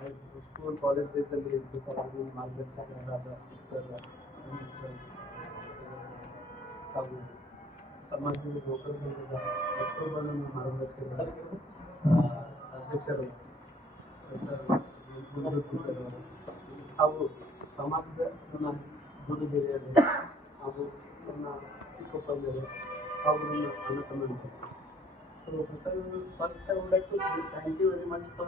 School college ಡೇಸಲ್ಲಿ ಇರ್ಬೇಕಾದ್ರೆ ಮಾರ್ಗದರ್ಶಕರಾದ sir Anil sir ಹಾಗೂ ಸಮಾಜದ ಗೋಕುಲ ಸಂಘದ ಅಕ್ಟೋಬರ್ ಮಾರ್ಗದರ್ಶಕರ ಅಧ್ಯಕ್ಷರು ಸರ್ ಗುರುಮೂರ್ತಿ ಸರ್ ಅವರು ಹಾಗೂ ಸಮಾಜದ ನನ್ನ ಗುರು ಹಿರಿಯರು ಹಾಗೂ ನನ್ನ ಚಿಕ್ಕಪ್ಪಂದಿರು ಹಾಗೂ ನನ್ನ ಅಣ್ಣ ತಮ್ಮಂದಿರು. So first I would like to thank you very much for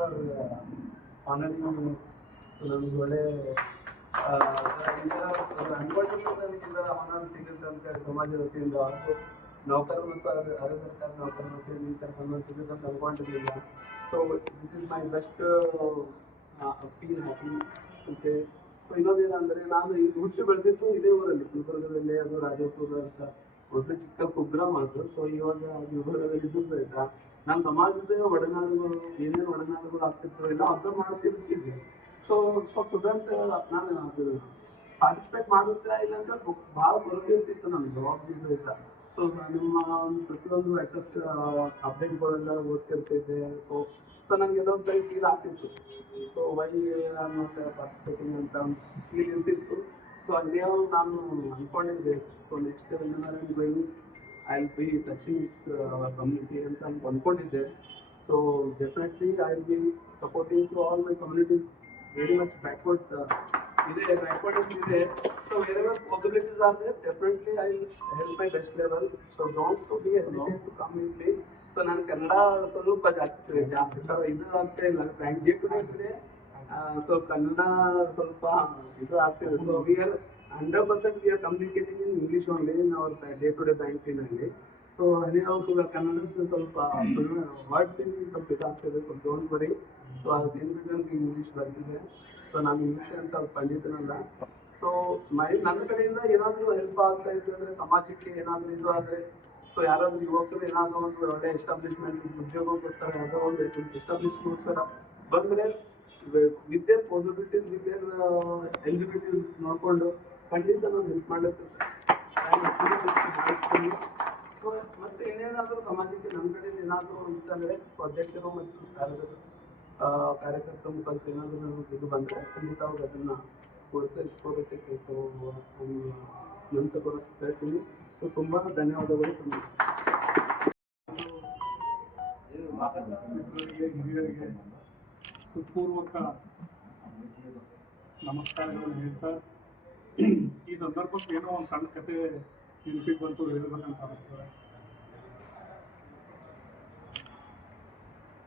honoring me. So ನಮಗೆ ಒಳ್ಳೆ ಅನ್ಕೊಂಡಿದ್ದರಿಂದ ಆನರ್ ಸಿಗುತ್ತೆ ಅಂತ ಸಮಾಜದ ವತಿಯಿಂದ ಹಾಗೂ ನೌಕರರು ಮತ್ತು ಅರೆ ಸರ್ಕಾರ ನೌಕರರ ವತಿಯಿಂದ ಈ ಥರ ಸನ್ಮಾನ ಸಿಗುತ್ತೆ ಅಂತ ಅನ್ಕೊಂಡಿರಲಿಲ್ಲ. So this is my best feel happy to say. So ಇನ್ನೊಂದೇನಂದರೆ ನಾನು ಈಗ ಹುಟ್ಟು ಬೆಳೆದಿದ್ದು ಇದೇ ಊರಲ್ಲಿ ಗುಲ್ಬರ್ಗದಲ್ಲಿ, ಅದು ರಾಜಪುರ ಅಂತ ಮೊದಲು ಚಿಕ್ಕ ಕುಗ್ರಾಮ ಅದು. ಸೊ ಇವಾಗ ಗುಲ್ಬರ್ಗದಲ್ಲಿ ಇದ್ದಿದ್ದರಿಂದ ನಾನು ಸಮಾಜದ ಒಡನಾಡುಗಳು ಏನೇನು ಒಡನಾಡುಗಳು ಆಗ್ತಿತ್ತು ಎಲ್ಲ ಅಬ್ಸರ್ವ್ ಮಾಡ್ತಿರ್ತಿದ್ದೆ. ಸೊ ಸ್ಟೂಡೆಂಟ್ ನಾನು ಅದು ಪಾರ್ಟಿಸಿಪೇಟ್ ಮಾಡುತ್ತಾ ಇಲ್ಲ ಅಂತ ಭಾಳ ಬರೋದಿರ್ತಿತ್ತು ನನ್ನ ಜವಾಬ್ದಾರಿ ಸಹಿತ. ಸೊ ನಿಮ್ಮ ಒಂದು ಪ್ರತಿಯೊಂದು ಎಕ್ಸೆಪ್ಟ್ ಅಪ್ಡೇಟ್ಗಳೆಲ್ಲ ಓದ್ತಿರ್ತಿದ್ದೆ. ಸೊ ಸೊ ನನಗೆ ಎಲ್ಲೋ ಒಂದು ಫೀಲ್ ಆಗ್ತಿತ್ತು. ಸೊ ವೈ ನಾನು ಪಾರ್ಟಿಸಿಪೇಟಿಂಗ್ ಅಂತ ಫೀಲ್ ಇರ್ತಿತ್ತು. ಸೊ ಅದೇ ನಾನು ಅಂದ್ಕೊಂಡಿದ್ದೆ. So next I will be touching our community ಅಂತ ಅಂದ್ಕೊಂಡಿದ್ದೆ. So definitely I will be supporting to all my communities. Very much backward ಇದೆ. So wherever possibilities are there, definitely I will help my best level. So don't to be hesitate to come in please. So ನಾನು ಕನ್ನಡ ಸ್ವಲ್ಪ ಜಾಸ್ತಿ ಥರ ಇದು ಆಗ್ತಾ ಇಲ್ಲ day to day. So Kannada ಸ್ವಲ್ಪ ಇದು ಆಗ್ತಿದೆ. So we are 100% we are communicating in English only in our day to day ಬ್ಯಾಂಕಿನಲ್ಲಿ. ಸೊ ಅದೇ ಕನ್ನಡದ ಸ್ವಲ್ಪ ವರ್ಡ್ಸ್ ಸ್ವಲ್ಪ ಇದಾಗ್ತಿದೆ. So don't worry. ಸೊ ಅದೇನು ಬಿಟ್ಟು ನನಗೆ ಇಂಗ್ಲೀಷ್ ಬರ್ತಿದೆ. ಸೊ ನಾನು ಇಂಗ್ಲೀಷ್ ಅಂತ ಪಂಡಿತನಲ್ಲ. ಸೊ ನನ್ನ ಕಡೆಯಿಂದ ಏನಾದರೂ ಹೆಲ್ಪ್ ಆಗ್ತಾ ಇತ್ತು ಅಂದರೆ, ಸಮಾಜಕ್ಕೆ ಏನಾದರೂ ಇದು ಆದರೆ, ಸೊ ಯಾರಾದರೂ ಯುವಕರು ಏನಾದರೂ ಒಂದು ಒಳ್ಳೆ ಎಸ್ಟಾಬ್ಲಿಷ್ಮೆಂಟ್ ಉದ್ಯೋಗಕ್ಕೋಸ್ಕರ ಯಾವುದೋ ಒಂದು ಎಸ್ಟಾಬ್ಲಿಷ್ಗೋಸ್ಕರ ಬಂದರೆ with their possibilities, with their eligibilities ನೋಡಿಕೊಂಡು ಖಂಡಿತ ನಾನು ಹೆಲ್ಪ್ ಮಾಡಲಿಕ್ಕೆ ಸೊ ಮತ್ತೆ ಇನ್ನೇನಾದರೂ ಸಮಾಜಕ್ಕೆ ನಮ್ಮ ಕಡೆಯಿಂದ ಏನಾದರೂ ಅಂತಂದರೆ ಅಧ್ಯಕ್ಷರು ಮತ್ತು ಕಾರ್ಯಕರ್ತರ ಮುಖಾಂತರ ಏನಾದರೂ ನಮಗೆ ಇದು ಬಂದರೆ ಖಂಡಿತವಾಗಿ ಅದನ್ನು ಪೂರೈಸೋಕ್ಕೆ ಸೊ ಮನಸ್ಸು ಹೇಳ್ತೀನಿ. ಸೊ ತುಂಬ ಧನ್ಯವಾದಗಳು. ಹಿರಿಯರಿಗೆ ಹೃತ್ಪೂರ್ವಕ ನಮಸ್ಕಾರಗಳನ್ನು ಹೇಳ್ತಾ, ಈ ಸಂದರ್ಭಕ್ಕೆ ಏನೋ ಒಂದು ಸಣ್ಣ ಕತೆ ನೆನಪಿಗೆ ಬಂತು ಹೇಳಬೇಕಂತ ಅನಿಸ್ತದೆ.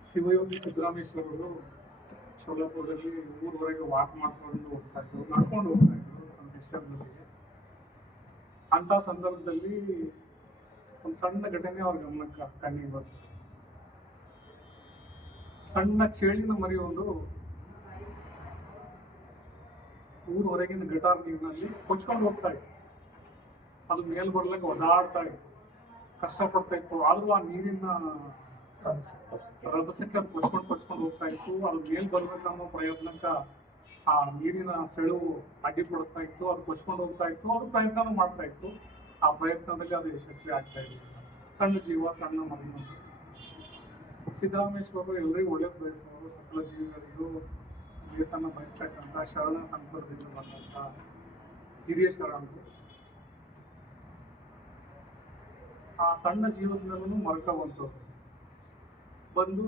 ಶಿವಯೋಗಿ ಸಿದ್ದರಾಮೇಶ್ವರರು ಸೋಲಾಪುರದಲ್ಲಿ ಊರವರೆಗೆ ವಾಕ್ ಮಾಡ್ಕೊಂಡು ಹೋಗ್ತಾ ಇದ್ರು, ನಡ್ಕೊಂಡು ಹೋಗ್ತಾ ಇದ್ರು ನಮ್ಮ ಶಿಷ್ಯರ ಜೊತೆಗೆ. ಅಂಥ ಸಂದರ್ಭದಲ್ಲಿ ಒಂದು ಸಣ್ಣ ಘಟನೆ ಅವ್ರ ಗಮನಕ್ಕೆ ಕಣ್ಣಿಗೆ ಬಂತು. ಸಣ್ಣ ಚೇಳಿನ ಮರಿ ಒಂದು ಊರ ಹೊರಗಿನ ಗಟಾರ್ ನೀರಿನಲ್ಲಿ ಕೊಚ್ಕೊಂಡು ಹೋಗ್ತಾ ಇತ್ತು. ಅದು ಮೇಲ್ ಬರ್ಲಿಕ್ಕೆ ಒದಾಡ್ತಾ ಇತ್ತು, ಕಷ್ಟಪಡ್ತಾ ಇತ್ತು. ಆದ್ರೂ ಆ ನೀರಿನ ರಭಸಕ್ಕೆ ಅದು ಕೊಚ್ಕೊಂಡು ಹೋಗ್ತಾ ಇತ್ತು. ಅದು ಮೇಲ್ ಬರ್ಬೇಕನ್ನೋ ಪ್ರಯತ್ನಕ್ಕೆ ಆ ನೀರಿನ ಸೆಳುವು ಅಡ್ಡಿಪಡಿಸ್ತಾ ಇತ್ತು. ಅದು ಕೊಚ್ಕೊಂಡು ಹೋಗ್ತಾ ಇತ್ತು. ಅದು ಪ್ರಯತ್ನ ಮಾಡ್ತಾ ಇತ್ತು. ಆ ಪ್ರಯತ್ನದಲ್ಲಿ ಅದು ಯಶಸ್ವಿ ಆಗ್ತಾ ಇತ್ತು. ಸಣ್ಣ ಜೀವ, ಸಣ್ಣ ಮಗು. ಸಿದ್ದರಾಮೇಶ್ವರರು ಎಲ್ಲರಿಗೂ ಒಳ್ಳೆಯದು ಬಯಸುವರು, ಸಕಲ ಜೀವಿಗಳಿಗೂ ಬೇಸನ್ನು ಬಯಸ್ತಕ್ಕಂಥ ಶರಣ ಸಂಪ್ರದಾಯದಿಂದ ಬಂದಂಥ ಹಿರಿಯ ಶರಣರು. ಆ ಸಣ್ಣ ಜೀವನದಲ್ಲೂ ಮರ್ಕವಂತರು ಬಂದು,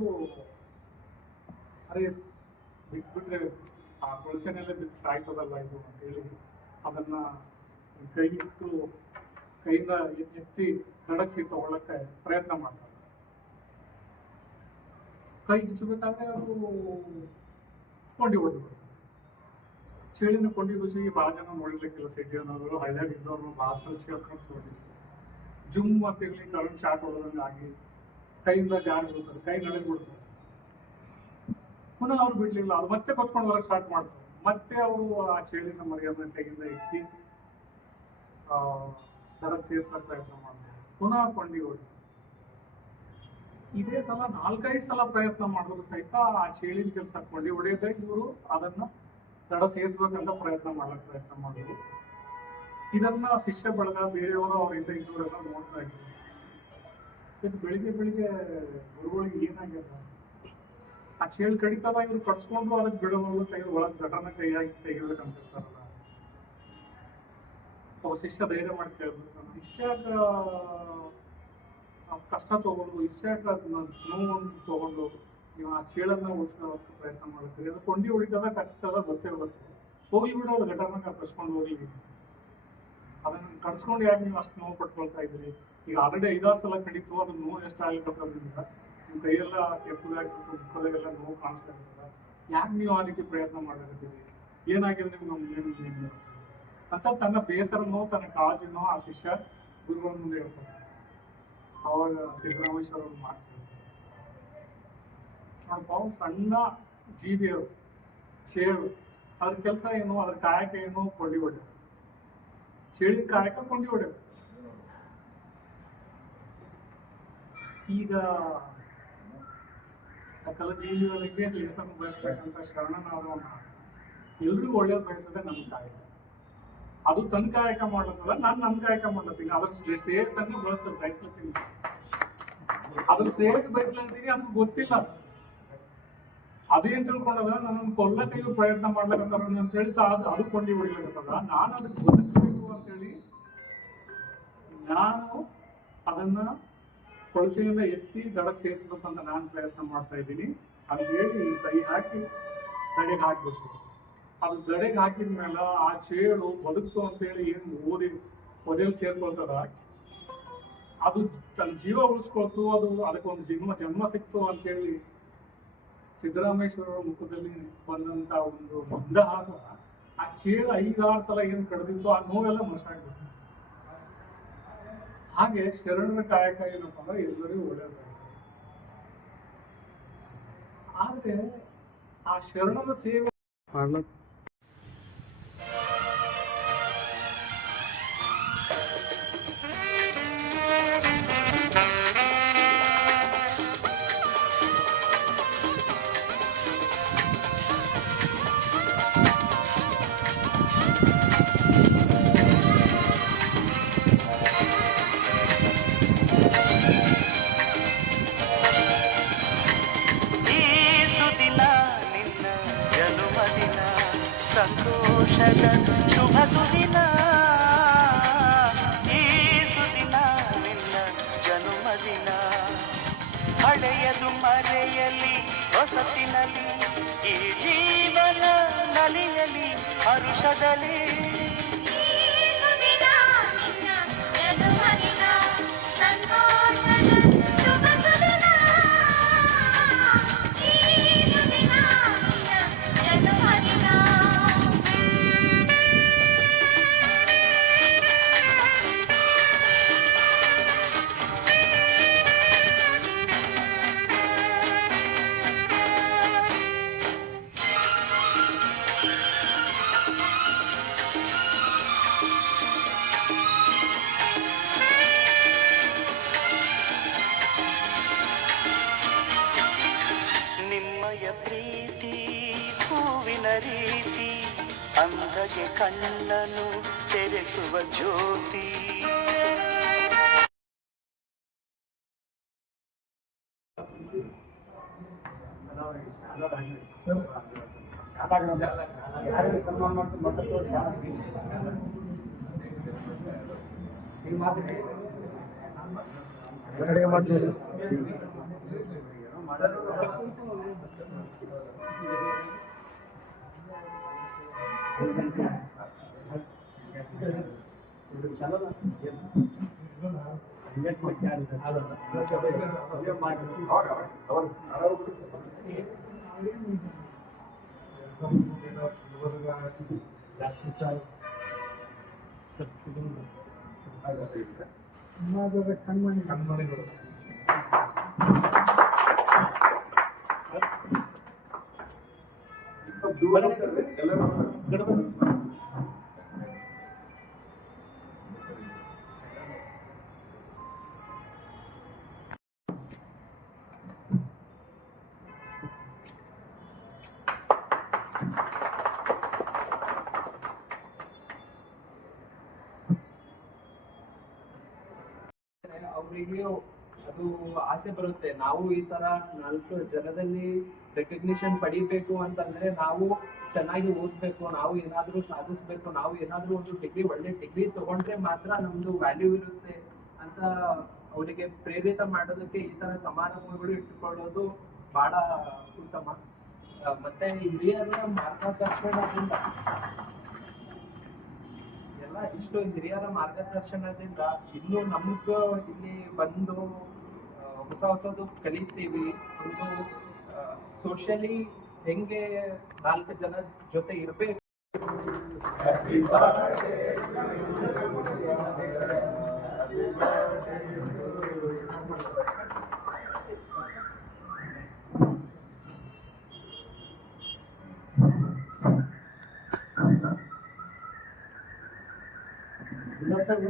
ಅರೆ ಬಿಟ್ಬಿಟ್ರೆ ಆ ಕೊಳಚನೆಲ್ಲ ಬಿದ್ದು ಸಾಯ್ತದಲ್ಲ ಇದು ಅಂತೇಳಿ ಅದನ್ನ ಕೈಗಿಟ್ಟು ಕೈಯಿಂದ ಎತ್ತಿ ನಡಗಿಸಿ ತಗೊಳ್ಳಕ್ಕೆ ಪ್ರಯತ್ನ ಮಾಡ್ತಾರೆ. ಕೈ ಹಿಚ್ಚಬೇಕಾದ್ರೆ ಅವರು ಕೊಂಡಿ ಹೊಡೆದ್ರು. ಚೇಳಿನ ಕೊಂಡಿ ರುಚಿಗೆ ಭಾಳ ಜನ ನೋಡಿರ್ಲಿಕ್ಕಿಲ್ಲ. ಸಿಟಿಯವರು ಹಳ್ಳಿಯಾಗ ಇದ್ದವ್ರು ಭಾಳ ಸಲುಚಿ ಹಾಕೊಂಡು ನೋಡಿದ್ರು. ಜುಮ್ ಅಂತಿರ್ಲಿ ಕರೆಂಟ್ ಶಾಟ್ ಹೊಡೆದಂಗೆ ಆಗಿ ಕೈಯಿಂದ ಜಾರಿ ಬಿಡ್ತಾರೆ, ಕೈ ನಡೆದ್ಬಿಡ್ತಾರೆ. ಪುನಃ ಅವ್ರು ಬಿಡ್ಲಿಲ್ಲ, ಅದು ಮತ್ತೆ ಕೊಚ್ಕೊಂಡು ಬರೋಕೆ ಸ್ಟಾರ್ಟ್ ಮಾಡ್ತಾರೆ. ಮತ್ತೆ ಅವರು ಆ ಚೇಳಿನ ಮರಿಯನ್ನ ಕೈಯಿಂದ ಎತ್ತಿ ಸಡಕ್ ಸೇರ್ಸಕ್ಕೆ ಪ್ರಯತ್ನ ಮಾಡ್ತಾರೆ. ಪುನಃ ಕೊಂಡಿ ಹೊಡೆದು ಇದೇ ಸಲ 4-5 ಸಲ ಪ್ರಯತ್ನ ಮಾಡಿದ್ರು ಸಹಿತ ಆ ಚೇಳಿನ ಕೆಲಸ ಕೊಂಡಿ ಹೊಡೆಯದೇ ಇವರು ಅದನ್ನ ದಡ ಸೇರಿಸ್ಬೇಕಂತ ಪ್ರಯತ್ನ ಮಾಡಿದ್ರು. ಇದನ್ನ ಶಿಷ್ಯ ಬಳಗ ಬೇರೆಯವರು ಅವರಿಂದ ಇನ್ನೂರೆಲ್ಲ ನೋಡ್ತಾ ಇದ್ರು. ಬೆಳಿಗ್ಗೆ ಗುರುಗಳಿಗೆ ಏನಾಗ್ಯದ, ಆ ಚೇಳು ಕಡಿತದ ಇವ್ರು ಕಟ್ಸ್ಕೊಂಡು ಅದಕ್ಕೆ ಬಿಡಬಹುದು, ತೆಗೆದು ಒಳಗೆ ಘಟನೆ ಕೈಯಾಗಿ ತೆಗಿಬೇಕಂತ ಇರ್ತಾರಲ್ಲ. ಒಬ್ಬ ಶಿಷ್ಯ ಧೈರ್ಯ ಮಾಡಿ ಕೇಳ್ಬೇಕು, ಇಷ್ಟಾಗ ಕಷ್ಟ ತಗೊಂಡು ಇಷ್ಟಾಗ ನೋವು ತಗೊಂಡು ನೀವು ಆ ಚೇಳನ್ನ ಉಳಿಸೋ ಪ್ರಯತ್ನ ಮಾಡ್ತೀರಿ. ಅದು ಕೊಂಡಿ ಹೊಡಿತದ ಕಚ್ತದ ಗೊತ್ತೇ ಬರ್ತದೆ. ಹೋಗ್ಲಿ ಬಿಡು, ಅದು ಘಟನೆ ಕಟ್ಸ್ಕೊಂಡು ಹೋಗ್ಲಿ. ಅದನ್ನ ಕಟ್ಸ್ಕೊಂಡು ಯಾಕೆ ನೀವು ಅಷ್ಟು ನೋವು ಪಟ್ಕೊಳ್ತಾ ಇದ್ರಿ? ಈಗ ಆಲ್ರೆಡಿ 5-6 ಸಲ ಕಡಿತು, ಅದು ನೋವು ಎಷ್ಟು ಆಗ್ಲಿಕ್ಕದ್ರಿಂದ ನಿಮ್ಮ ಕೈಯೆಲ್ಲ ಕೆಪ್ಪದಾಗಿತ್ತು, ಮುಖದಾಗೆಲ್ಲ ನೋವು ಕಾಣಿಸ್ತಾ ಇರ್ತದ. ಯಾಕೆ ನೀವು ಆ ರೀತಿ ಪ್ರಯತ್ನ ಮಾಡಾಕತ್ತೀರಿ? ಏನಾಗಿದೆ ನಿಮ್ಗೆ ಅಂತ ತನ್ನ ಬೇಸರನೋ ತನ್ನ ಕಾಳಜಿನೋ ಆ ಶಿಷ್ಯ ಗುರುಗಳ ಮುಂದೆ ಹೇಳ್ತಾರೆ. ಅವಾಗ ಸಿದ್ದರಾಮೇಶ್ವರ ಮಾಡ್ತಾರೆ, ನೋಡಪ್ಪ ಸಣ್ಣ ಜೀವಿಯರು ಚೇಳು, ಅದ್ರ ಕೆಲಸ ಏನು, ಅದ್ರ ಕಾಯಕ ಏನು, ಕೊಂಡಿ ಹೊಡೆ. ಚೇಳಿನ ಕಾಯಕ ಕೊಂಡಿ ಹೊಡೆ. ಈಗ ಸಕಲ ಜೀವಿಗಳಿಗೆ ಲೇಸನ್ನು ಬಯಸ್ತಕ್ಕಂಥ ಶರಣನಾದವನ ಎಲ್ರಿಗೂ ಒಳ್ಳೇದು ಬಯಸದೆ ನನ್ನ ಕಾಯಕ. ಅದು ತನ್ನ ಕಾಯಕ ಮಾಡ್ಲತ್ತದ, ನಾನು ನನ್ನ ಕಾಯಕ ಮಾಡ್ಲತ್ತೀನಿ. ಅದ್ರ ಶ್ರೇಯಸ್ಸನ್ನು ಬಯಸ್ಲತ್ತೀನಿ. ಅದ್ರ ಶ್ರೇಯಸ್ ಬಯಸ್ಲತ್ತೀನಿ, ಅದು ಗೊತ್ತಿಲ್ಲ. ಅದೇನ್ ತಿಳ್ಕೊಂಡದ ನನ್ನನ್ನು ಕೊಲ್ಲಕ್ಕೆ ಇವ್ರು ಪ್ರಯತ್ನ ಮಾಡ್ಲಕತ್ತಾರ ಅಂತ ಹೇಳಿ ಅದು ಕೊಂಡಿ ಹೊಡಿಲಕತ್ತದ. ನಾನು ಅದಕ್ಕೆ ಬದುಕಿಸ್ಬೇಕು ಅಂತೇಳಿ ನಾನು ಅದನ್ನ ಕೊಳಚೆಯಿಂದ ಎತ್ತಿ ದಡಕ್ಕೆ ಸೇರಿಸ್ಬೇಕಂತ ನಾನು ಪ್ರಯತ್ನ ಮಾಡ್ತಾ ಇದ್ದೀನಿ ಅಂತ ಹೇಳಿ ಕೈ ಹಾಕಿ ದಡೆಗೆ ಹಾಕ್ಬೇಕು. ಅದು ದಡೆಗೆ ಹಾಕಿದ ಮೇಲೆ ಆ ಚೇಳು ಬದುಕ್ತು ಅಂತೇಳಿ ಏನು ಒದೆಯಲ್ಲಿ ಸೇರ್ಕೊಳ್ತದ, ಅದು ತನ್ನ ಜೀವ ಉಳಿಸ್ಕೊಳ್ತು, ಅದಕ್ಕೊಂದು ಜನ್ಮ ಸಿಕ್ತು ಅಂತೇಳಿ ಸಿದ್ದರಾಮೇಶ್ವರರ ಮುಖದಲ್ಲಿ ಬಂದಂತ ಒಂದು ಮಂದಹಾಸ, ಆ ಚೇಳು 5-6 ಸಲ ಏನು ಕಡ್ದಿತ್ತು ಆ ನೋವೆಲ್ಲ ಮಸಾಗ್ಬಿಟ್ಟು. ಹಾಗೆ ಶರಣರ ಕಾಯಕ ಏನಪ್ಪ ಅಂದ್ರೆ ಎಲ್ಲರಿಗೂ ಒಳ್ಳೆಯದು. ಆದ್ರೆ ಆ ಶರಣರ ಸೇವೆ ಮಾಡ್ಲಕ್ ಸಂತೋಷದ ಶುಭ ಸುದಿನ, ಈ ಸುದಿನ ನಿನ್ನ ಜನುಮದಿನ. ಹಳೆಯದು ಮರೆಯಲಿ ಹೊಸತಿನಲ್ಲಿ, ಈ ಜೀವನ ನಲಿಯಲಿ ಹರುಷದಲ್ಲಿ. ಪ್ರೀತಿ ಹೂವಿನ ರೀತಿ, ಅಂದಗೆ ಕಣ್ಣನು ತೆರೆಸುವ ಜ್ಯೋತಿ. ಸಮಾಜದ ಕಣ್ಮಣಿಗಳು ಅವರಿಗೆ ಒಂದು ಆಸೆ ಬರುತ್ತೆ, ನಾವು ಈ ತರ 4 ಜನದಲ್ಲಿ ರೆಕಗ್ನಿಷನ್ ಪಡಿಬೇಕು ಅಂತಂದ್ರೆ ನಾವು ಚೆನ್ನಾಗಿ ಓದ್ಬೇಕು, ನಾವು ಏನಾದ್ರೂ ಸಾಧಿಸ್ಬೇಕು, ನಾವು ಏನಾದ್ರೂ ಒಂದು ಡಿಗ್ರಿ ಒಳ್ಳೆ ಡಿಗ್ರಿ ತಗೊಂಡ್ರೆ ಮಾತ್ರ ನಮ್ದು ವ್ಯಾಲ್ಯೂ ಇರುತ್ತೆ ಅಂತ ಅವರಿಗೆ ಪ್ರೇರಿತ ಮಾಡೋದಕ್ಕೆ ಈ ತರ ಸಮಾರಂಭಗಳು ಇಟ್ಟುಕೊಳ್ಳೋದು ಬಹಳ ಉತ್ತಮ. ಮತ್ತೆ ಹಿರಿಯರ ಮಾರ್ಗದರ್ಶನದಿಂದ ಇಷ್ಟು ಹಿರಿಯರ ಮಾರ್ಗದರ್ಶನದಿಂದ ಇನ್ನು ನಮಗ ಇಲ್ಲಿ ಬಂದು ಹೊಸದು ಕಲಿತೀವಿ. ಒಂದು ಸೋಷಿಯಲಿ ಹೆಂಗೆ 4 ಜನ ಜೊತೆ ಇರ್ಬೇಕು. ಸರ್